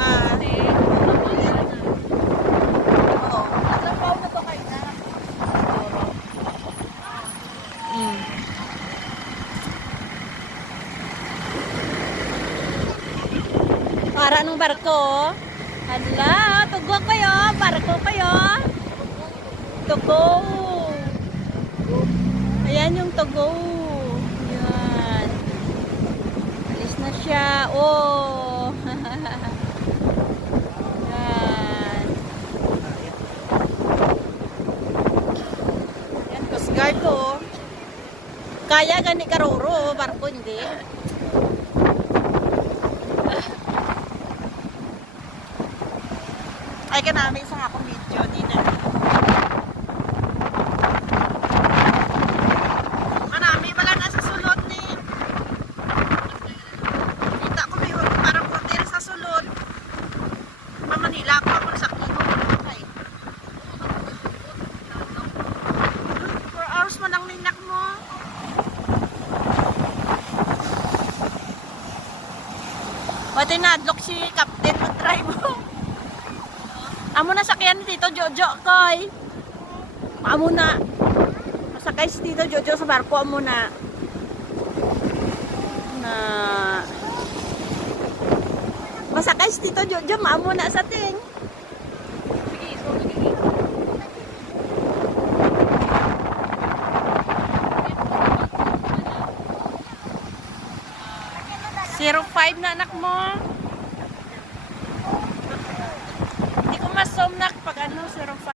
Ah, oo. Mm. Para nung barko. Hala, tugo kayo. Barko kayo. Tugo. Ayan yung tugo. Yan. Alis na siya. Oh. Yan. Yan, Coast Guard to. Kaya gani karuro. Barko hindi. Ay ka namin sa akong video din na. Manami wala na sa sulod ni. Kita ko may parang hotel sa sulod. Manila ako ako sa kino. Okay. 4 hours man ang ninak mo. Pati nadlok si Captain mag-drive mo. Amo na sakyan ni Tito Jojo koy. Amo na. Masakay si Tito Jojo sa barko amo na. Masakay si Tito Jojo maamo na sa ting. Sige, 05 na anak mo.